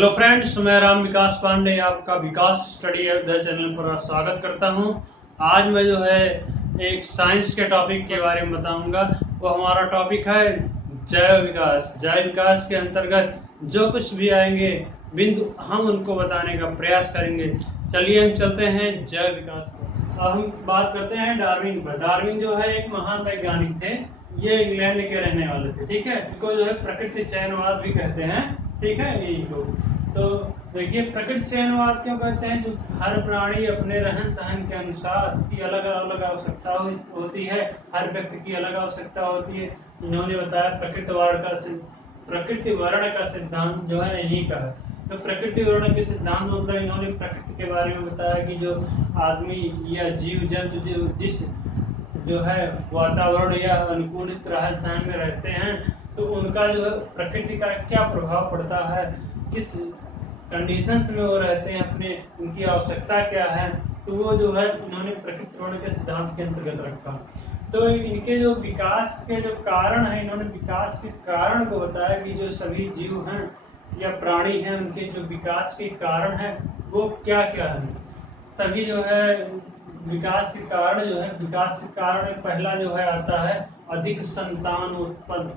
Hello friends, मैं राम विकास पांडे आपका विकास study the channel पर स्वागत करता हूं। आज मैं जो है एक साइंस के टॉपिक के बारे में बताऊंगा। वो हमारा टॉपिक है जैव विकास। जैव विकास के अंतर्गत जो कुछ भी आएंगे बिंदु हम उनको बताने का प्रयास करेंगे। चलिए हम चलते हैं जैव विकास पर। अब हम बात करते हैं डार्विन पर। डार्विन जो है एक महान वैज्ञानिक थे। ये इंग्लैंड के रहने वाले थे। ठीक है, इनको जो है प्रकृति चयनवाद भी कहते हैं। ठीक है, यही लोग। तो देखिए, प्रकृति चयनवाद क्यों कहते हैं? जो हर प्राणी अपने रहन सहन के अनुसार की अलग अलग आवश्यकता होती है। हर व्यक्ति की अलग आवश्यकता होती है। इन्होंने बताया प्रकृति वर्ण का सिद्धांत जो है यही का है। तो प्रकृति वर्ण के सिद्धांत मतलब इन्होंने प्रकृति के बारे में बताया कि जो आदमी या जीव जंतु जिस जो है वातावरण या अनुकूलित रहन सहन में रहते हैं, तो उनका जो है प्रकृति का क्या प्रभाव पड़ता है, किस कंडीशंस में वो रहते हैं, अपने उनकी आवश्यकता क्या है। तो वो जो है इन्होंने प्रकृति वर्ण के सिद्धांत के अंतर्गत रखा। तो इनके जो विकास के जो कारण है, इन्होंने विकास के कारण को बताया कि जो सभी जीव हैं या प्राणी हैं, उनके जो विकास के कारण है वो क्या क्या है। सभी जो है विकास के कारण जो है, विकास के कारण में पहला जो है आता है अधिक संतान उत्पन्न।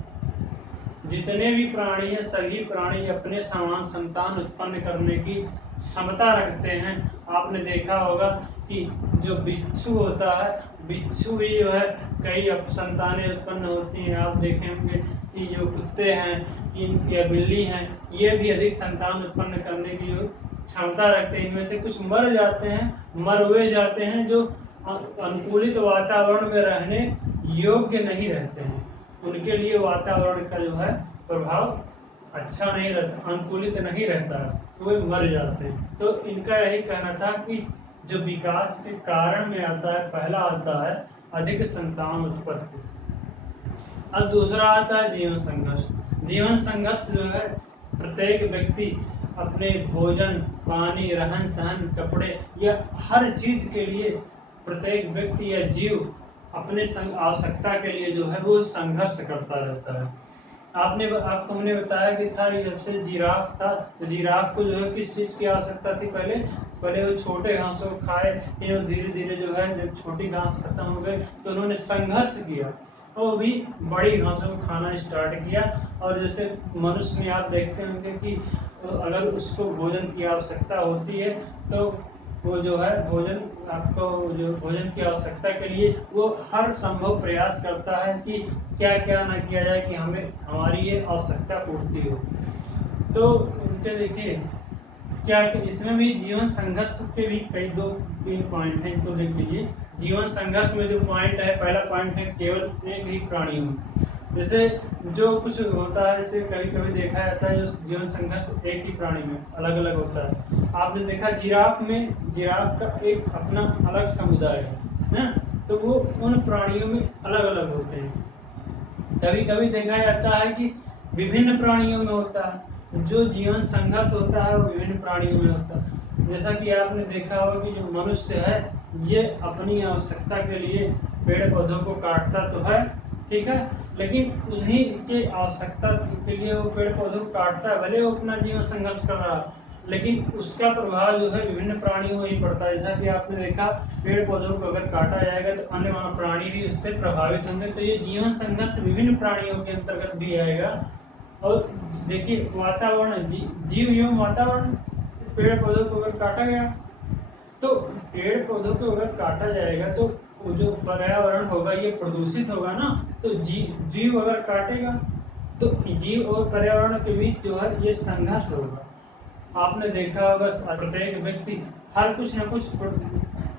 जितने भी प्राणी है, सभी प्राणी अपने समान संतान उत्पन्न करने की क्षमता रखते हैं। आपने देखा होगा कि जो बिच्छू होता है, बिच्छू भी जो है कई संतानें उत्पन्न होती हैं। आप देखे होंगे कि जो कुत्ते हैं या बिल्ली हैं, ये भी अधिक संतान उत्पन्न करने की जो क्षमता रखते हैं। इनमें से कुछ मर जाते हैं, मर हुए जाते हैं, जो अनुकूलित वातावरण में रहने योग्य नहीं रहते हैं। उनके लिए वातावरण का जो है प्रभाव अच्छा नहीं रहता, अनुकूलित नहीं रहता, तो वे मर जाते हैं। तो इनका यही कहना था कि जो विकास के कारण में आता है, पहला आता है अधिक संतान उत्पत्ति। अब दूसरा आता है जीवन संघर्ष। जीवन संघर्ष जो है प्रत्येक व्यक्ति अपने भोजन, पानी, रहन सहन, कपड़े या हर चीज के लिए प्रत्येक व्यक्ति या जीव अपने आवश्यकता के लिए जो है वो संघर्ष करता रहता है। आपको हमने बताया कि था जब से जिराफ था, तो जिराफ को जो है किस चीज की आवश्यकता थी? पहले वो छोटे घासों को खाए, फिर धीरे धीरे जो है जब छोटी घास खत्म हो गए तो उन्होंने संघर्ष किया और वो भी बड़ी घासों को खाना स्टार्ट किया। और जैसे मनुष्य में आप देखते होंगे कि अगर उसको भोजन की आवश्यकता होती है तो वो जो है आपको जो भोजन की आवश्यकता के लिए वो हर संभव प्रयास करता है कि क्या क्या ना किया जाए कि हमारी ये आवश्यकता पूर्ति हो। तो उनके देखिए क्या इसमें भी जीवन संघर्ष के भी कई 2-3 पॉइंट हैं, इनको देख लीजिए। जीवन संघर्ष में जो पॉइंट है, पहला पॉइंट है केवल एक ही प्राणी में। जैसे जो कुछ होता है, जैसे कभी कभी देखा जाता है जो जीवन संघर्ष एक ही प्राणी में अलग अलग होता है। आपने देखा जिराफ का एक अपना अलग समुदाय है, तो वो उन प्राणियों में अलग अलग होते हैं। कभी कभी देखा जाता है कि विभिन्न प्राणियों में होता है, जो जीवन संघर्ष होता है वो विभिन्न प्राणियों में होता है। जैसा कि आपने देखा होगा कि जो मनुष्य है ये अपनी आवश्यकता के लिए पेड़ पौधों को काटता तो है, ठीक है, लेकिन उन्हीं के आवश्यकता के लिए वो पेड़ पौधों को काटता है। भले वो अपना जीवन संघर्ष कर रहा है, लेकिन उसका प्रभाव जो है विभिन्न प्राणियों में ही पड़ता है। जैसा कि आपने देखा पेड़ पौधों को अगर काटा जाएगा तो अन्य प्राणी भी उससे प्रभावित होंगे। तो ये जीवन संघर्ष विभिन्न प्राणियों के अंतर्गत भी आएगा। और देखिए वातावरण, जीव एवं वातावरण, पेड़ पौधों को अगर काटा गया तो पेड़ पौधों को अगर काटा जाएगा तो जो पर्यावरण होगा ये प्रदूषित होगा ना। तो जीव अगर काटेगा तो जीव और पर्यावरण के बीच जो है ये संघर्ष होगा। आपने देखा होगा प्रत्येक व्यक्ति हर कुछ न कुछ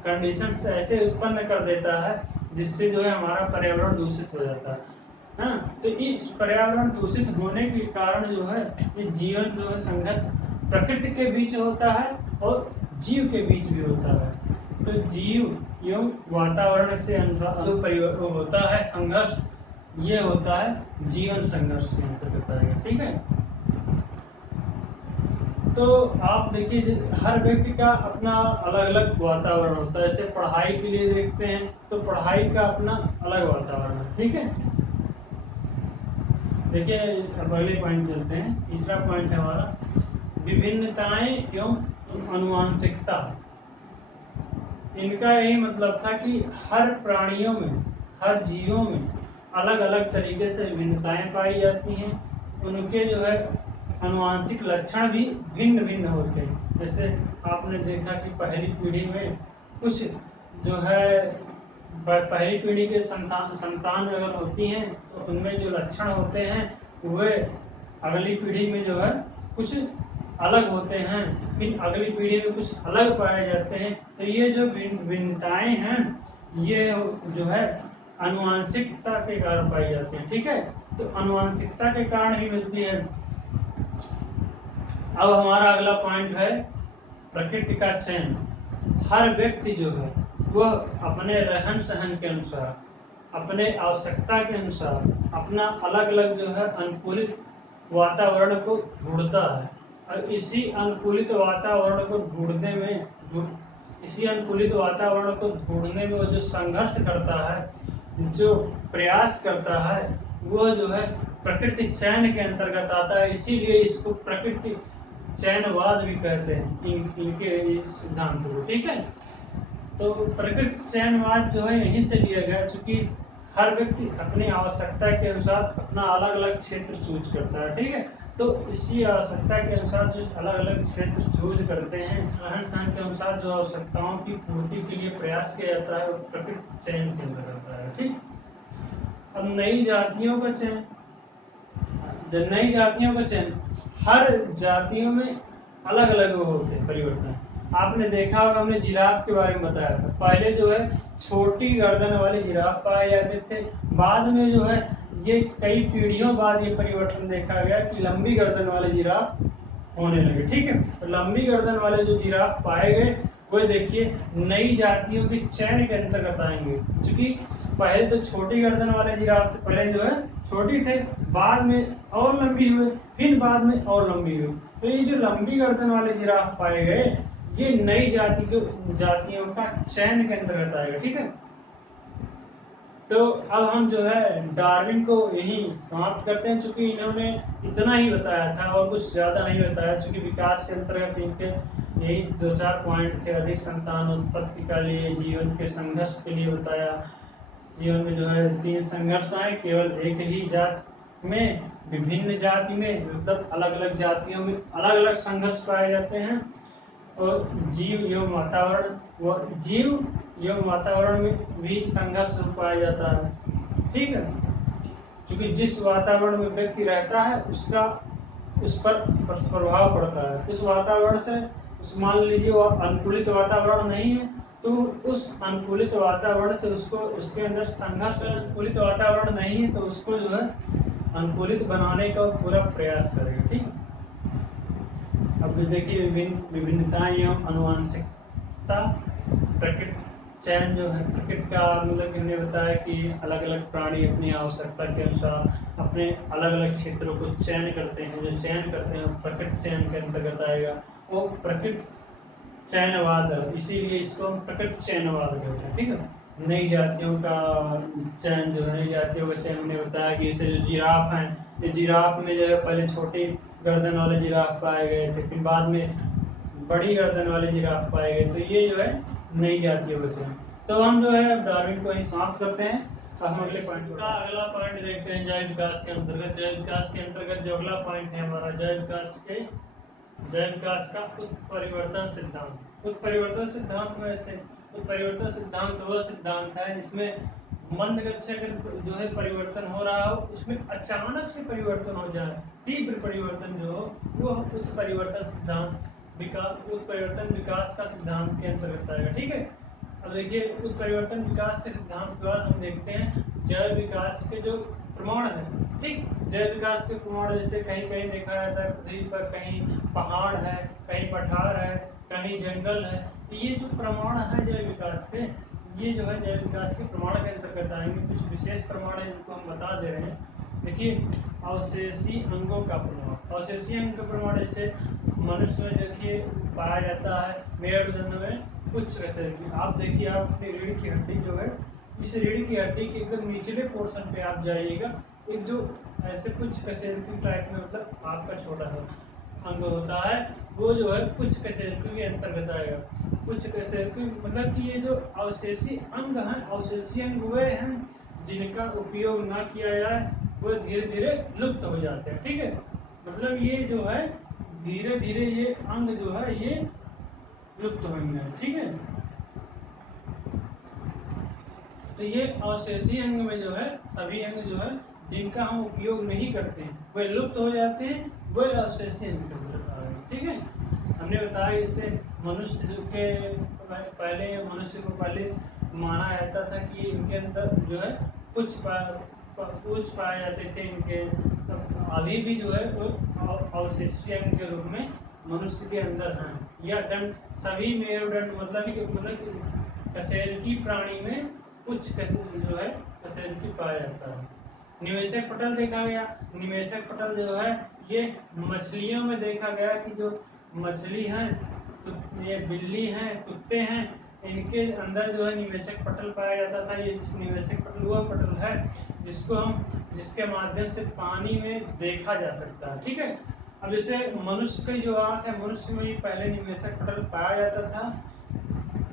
कंडीशंस ऐसे उत्पन्न कर देता है जिससे जो है हमारा पर्यावरण दूषित हो जाता है। तो इस पर्यावरण दूषित होने के कारण जो है ये जीवन जो है संघर्ष प्रकृति के बीच होता है और जीव के बीच भी होता है। तो जीव एवं वातावरण से जो होता है संघर्ष, ये होता है जीवन संघर्ष के अंतर्गत आएगा। ठीक है, तो आप देखिए हर व्यक्ति का अपना अलग अलग वातावरण होता है। जैसे पढ़ाई के लिए देखते हैं तो पढ़ाई का अपना अलग वातावरण है। ठीक है, देखिए अगले पॉइंट चलते हैं। तीसरा पॉइंट है हमारा विभिन्नताएं एवं अनुवांशिकता, इनका यही मतलब था कि हर प्राणियों में, हर जीवों में अलग अलग तरीके से विभिन्नताएं पाई जाती हैं। उनके जो है अनुवांशिक लक्षण भी भिन्न भिन्न होते हैं। जैसे आपने देखा कि पहली पीढ़ी में कुछ जो है पहली पीढ़ी के संतान अगर होती हैं तो उनमें जो लक्षण होते हैं वे अगली पीढ़ी में जो है कुछ अलग होते हैं, फिर अगली पीढ़ी में कुछ अलग पाए जाते हैं। तो ये जो भिन्नताएं हैं ये जो है अनुवांशिकता के कारण पाई जाती है। ठीक है, तो अनुवांशिकता के कारण ही मिलती है। अब हमारा अगला पॉइंट है प्रकृति का चयन। हर व्यक्ति जो है वह अपने रहन सहन के अनुसार, अपने आवश्यकता के अनुसार अपना अलग अलग जो है अनुकूलित वातावरण को ढूंढता है, और इसी अनुकूलित वातावरण को ढूंढने में वो जो संघर्ष करता है, जो प्रयास करता है, वो जो है प्रकृति चयन के अंतर्गत आता है। इसीलिए इसको प्रकृति चयनवाद भी कहते हैं, इनके इस सिद्धांत को। ठीक है, तो प्रकृति चयनवाद जो है यहीं से लिया गया, क्योंकि हर व्यक्ति अपनी आवश्यकता के अनुसार अपना अलग अलग क्षेत्र चूज करता है। ठीक है, तो इसी आवश्यकता के अनुसार जो अलग अलग क्षेत्र चूज करते हैं, रहन सहन के अनुसार जो आवश्यकताओं की पूर्ति के लिए प्रयास किया जाता है वो प्रकृति चयन के अंदर आता है। ठीक, अब नई जातियों का चयन, हर जातियों में अलग अलग वो होते हैं परिवर्तन। आपने देखा होगा, हमने जिराफ के बारे में बताया था। पहले जो है छोटी गर्दन वाले जिराफ पाए जाते थे, बाद में जो है ये कई पीढ़ियों बाद ये परिवर्तन देखा गया कि लंबी गर्दन वाले जिराफ होने लगे। ठीक है, तो लंबी गर्दन वाले जो जिराफ पाए गए वो देखिए नई जातियों के चयन के अंतर्गत आएंगे, क्योंकि पहले तो छोटी गर्दन वाले जिराफ थे, पहले जो है छोटी थे, बाद में और लंबी हुए, फिर बाद में और लंबी हुई। तो ये जो लंबी गर्दन वाले जिराफ पाए गए ये नई जातियों का चयन के अंतर्गत आएगा। ठीक है, तो अब हम जो है डार्विन को यही समाप्त करते हैं, चूंकि इन्होंने इतना ही बताया था और कुछ ज्यादा नहीं बताया, चूंकि विकास के अंतर्गत इनके यही 2-4 पॉइंट थे। अधिक संतान उत्पत्ति के लिए, जीवन के संघर्ष के लिए बताया। जीवन में जो है 3 संघर्ष आए, केवल एक ही जात में, विभिन्न जाति में, मतलब अलग अलग जातियों में अलग अलग संघर्ष पाए जाते हैं। और जीव एवं वातावरण में भी संघर्ष पाया जाता है। ठीक है, क्योंकि जिस वातावरण में व्यक्ति रहता है उसका उस पर प्रभाव पड़ता है। उस वातावरण से, मान लीजिए वो अनुकूलित वातावरण नहीं है तो उस अनुकूलित वातावरण से उसको, उसके अंदर संघर्ष, अनुकूलित वातावरण नहीं है तो उसको जो है अनुकूलित बनाने का पूरा प्रयास करेगा। ठीक, अब देखिए विभिन्नताएं एवं अनुवांशिकता। प्रकृति चयन जो है, प्रकृति का मतलब हमने बताया कि अलग अलग प्राणी अपनी आवश्यकता के अनुसार अपने अलग अलग क्षेत्रों को चयन करते हैं। जो चयन करते हैं प्रकृति चयन के अंतर्गत आएगा, वो प्रकृति चयनवाद है, इसीलिए इसको हम प्रकृति चयनवाद कहते हैं। ठीक है, नई जातियों का चयन जो है, नई जातियों का चयन हमने बताया कि जैसे जो जिराफ हैं, ये जिराफ में जो है पहले छोटी गर्दन वाले जिराफ पाए गए थे, फिर बाद में बड़ी गर्दन वाले जिराफ पाए गए, तो ये जो है नई जातियों का चयन। तो हम जो है डार्विन को ही समाप्त करते हैं। अब हम अगले पॉइंट का अगला पॉइंट देखते हैं जैव विकास के अंतर्गत। जैव विकास के अंतर्गत जो अगला पॉइंट है हमारा जैव विकास का उत्परिवर्तन सिद्धांत। उत्परिवर्तन सिद्धांत में से उत्परिवर्तन सिद्धांत वह सिद्धांत है जिसमें मंद गति से अगर जो है परिवर्तन हो रहा हो, उसमें अचानक से परिवर्तन हो जाए, तीव्र परिवर्तन जो हो, वो उत्परिवर्तन सिद्धांत उत्परिवर्तन विकास का सिद्धांत के अंतर्गत आएगा। ठीक है, अब देखिए उत्परिवर्तन विकास के सिद्धांत के बाद हम देखते हैं जैव विकास के जो प्रमाण है। ठीक, जैव विकास के प्रमाण जैसे कहीं कहीं देखा जाता है पृथ्वी पर कहीं पहाड़ है, कहीं पठार है, कहीं जंगल है। तो ये जो प्रमाण है जैव विकास के, ये जो है जैव विकास के प्रमाण के अंतर्गत आएंगे। कुछ विशेष प्रमाण है जिनको हम बता दे रहे हैं। देखिए अवशेषी अंगों का प्रमाण, अवशेषी अंग का प्रमाण जैसे मनुष्य में देखिए पाया जाता है मेरुदंड में कुछ वैसे। आप देखिए, आप अपनी रीढ़ की हड्डी जो है, इस रीढ़ की हड्डी के एकदम निचले पोर्शन पे आप जाइएगा, एक जो ऐसे कुछ फैसिलिटी टाइप में, मतलब आपका छोटा है, अंग होता है वो जो है पुच्छ कशेरुकी के अंतर्गत आएगा। पुच्छ कशेरुकी मतलब कि ये जो अवशेषी अंग हैं, अवशेषी अंग वे हैं जिनका उपयोग ना किया जाए, वो धीरे धीरे लुप्त हो जाते हैं। ठीक है, मतलब ये जो है धीरे धीरे ये अंग जो है ये लुप्त होंगे। ठीक है, तो ये अवशेषी अंग में जो है सभी अंग जो है जिनका हम उपयोग नहीं करते हैं वे लुप्त हो जाते हैं, वे अवशेषी अंग के अंतर्गत आ गए। ठीक है, हमने बताया इससे मनुष्य के पहले मनुष्य को पहले माना जाता था कि इनके अंदर जो है कुछ पाए जाते थे इनके, अभी भी जो है वो अवशेषी अंग के रूप में मनुष्य के अंदर हैं। या दंड सभी मेरुदंड मतलब कशेरुकी प्राणी में कुछ जो है कशेरुकी पाया जाता है। निवेशक पटल देखा गया। निवेशक पटल जो है ये मछलियों में देखा गया कि जो मछली हैं, ये बिल्ली हैं, कुत्ते हैं, इनके अंदर जो है निवेशक पटल पाया जाता था। ये निवेशक पटल वह पटल है जिसके माध्यम से पानी में देखा जा सकता है। ठीक है, अब जैसे मनुष्य की जो आँख है, मनुष्य में ये पहले निवेशक पटल पाया जाता था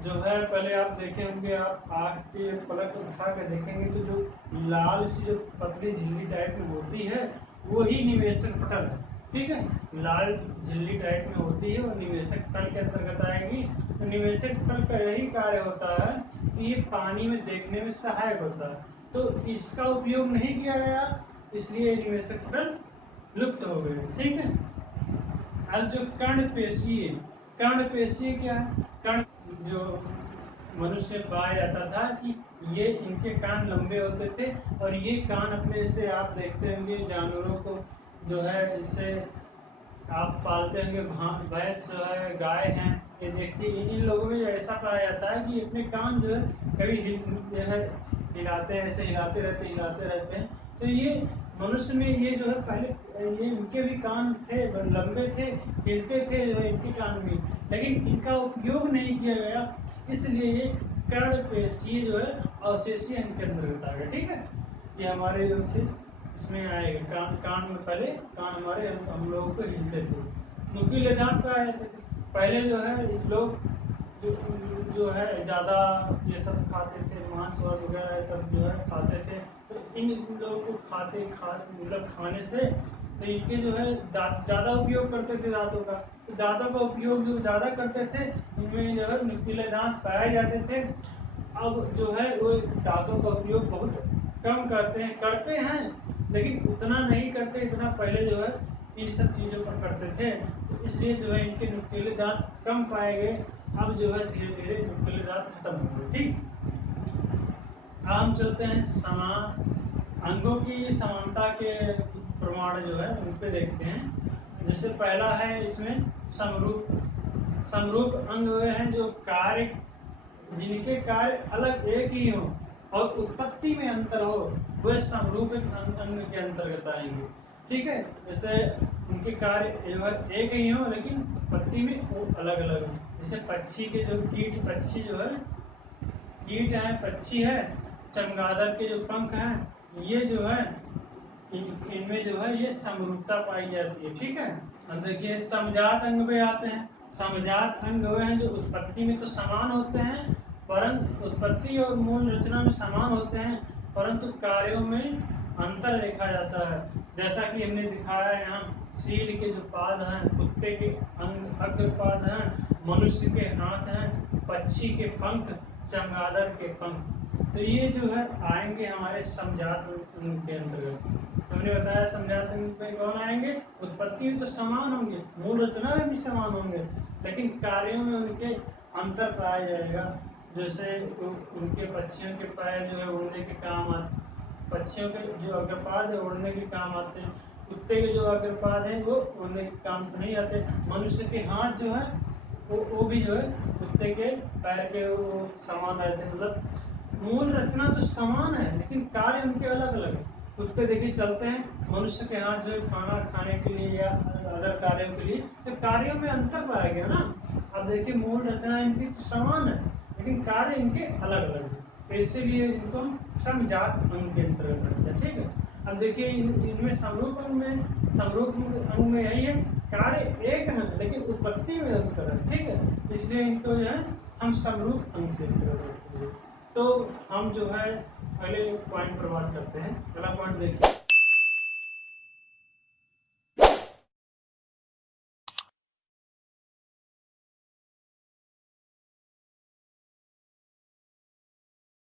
जो है। पहले आप देखे होंगे, आप आँख के पलक उठा के देखेंगे तो जो लाल सी जो पतली झिल्ली टाइप में होती है वही निवेशक पटल है। ठीक है, लाल झिल्ली टाइप में होती है और निवेशक पटल के अंतर्गत आएगी। तो निवेशक पटल का यही कार्य होता है कि ये पानी में देखने में सहायक होता है, तो इसका उपयोग नहीं किया गया, इसलिए निवेशक पटल लुप्त हो गए। ठीक है, अब जो कर्णपेशीय, कर्णपेशीय क्या है? कर्ण जो मनुष्य में पाया जाता था कि ये इनके कान लंबे होते थे और ये कान अपने से आप देखते होंगे जानवरों को जो है जैसे आप पालते होंगे, भैंस जो है, गाय हैं, ये देखिए इन लोगों में ऐसा पाया जाता है कि अपने कान जो है कभी जो है हिलाते हैं, ऐसे हिलाते रहते हैं। तो ये मनुष्य में ये जो है पहले ये इनके भी कान थे, लंबे थे, हिलते थे जो है इनके कान भी, लेकिन इनका उपयोग नहीं किया गया, इसलिए ये कर्णपेशीय जो है अवशेषीय अंग के अंतर्गत आ गया। ठीक है, ये हमारे जो थे इसमें आएगा। कान में पहले कान हमारे हम लोगों को हिलते थे। नुकीले दांत पाए जाते थे। पहले जो है लोग जो है ज़्यादा ये सब खाते थे, मांस वगैरह ये सब जो है खाते थे, तो इन लोगों को मतलब खाने से तो इनके जो है ज़्यादा उपयोग करते थे दांतों का, तो दांतों का उपयोग जो ज़्यादा करते थे इनमें जो है नुकीले दांत पाए जाते थे। अब जो है वो दांतों का उपयोग बहुत कम करते हैं लेकिन उतना नहीं करते, इतना पहले जो है इन सब चीज़ों पर करते थे, तो इसलिए जो है इनके नुकीले दांत कम पाए गए। अब जो है धीरे धीरे नुकीले दांत खत्म हो गए। ठीक, अब हम चलते हैं समान अंगों की समानता के प्रमाण जो है उन पे देखते हैं। जैसे पहला है इसमें समरूप। समरूप अंग वे हैं जो कार्य जिनके कार्य अलग एक ही हो और उत्पत्ति में अंतर हो, वह समरूप अंग के अंतर्गत आएंगे। ठीक है, जैसे उनके कार्य एक ही हो लेकिन उत्पत्ति में वो अलग अलग हो। जैसे पक्षी के जो पक्षी जो है कीट है, पक्षी है, चमगादड़ के जो पंख हैं, ये जो है इनमें जो है ये समरूपता पाई जाती है। ठीक है, अब देखिए समजात अंग में आते हैं। समजात अंग वे हैं जो उत्पत्ति में तो समान होते हैं, परंतु उत्पत्ति और मूल रचना में समान होते हैं, परंतु कार्यों में अंतर देखा जाता है। जैसा कि हमने दिखाया यहाँ, सील के जो पाद हैं, कुत्ते के अग्रपाद हैं, मनुष्य के हाथ हैं, पक्षी के पंख, चमगादड़ के पंख, तो ये जो है आएंगे हमारे समजात अंग के अंतर्गत। हमने बताया समजात अंग में कौन आएंगे? उत्पत्ति में तो समान होंगे, मूल रचना में भी समान होंगे, लेकिन कार्यों में उनके अंतर पाया जाएगा। जैसे उनके पक्षियों के पैर जो है उड़ने के काम आते, पक्षियों के जो अग्रपाद है उड़ने के काम आते हैं, कुत्ते के जो अग्रपाद है वो उड़ने के काम तो नहीं आते। मनुष्य के हाथ जो है वो भी जो है कुत्ते के पैर के वो समान रहते हैं, मतलब मूल रचना तो समान है लेकिन कार्य उनके अलग अलग है। कुत्ते देखिए चलते हैं, मनुष्य के हाथ जो है खाना खाने के लिए या अदर कार्यों के लिए, तो कार्यों में अंतर पाया गया ना। अब देखिए मूल रचना इनकी तो समान है लेकिन कार्य इनके अलग अलग है, तो इसीलिए इनको हम समजात अंग के अंतर्गत रखते हैं। ठीक है, अब देखिए इनमें समरूप अंग में यही है, कार्य एक है लेकिन उत्पत्ति में अंतर है, ठीक है, इसलिए इनको जो है हम समरूप अंग के तरह रखते हैं। तो हम जो है पहले पॉइंट पर बात करते हैं। पहला पॉइंट देखिए,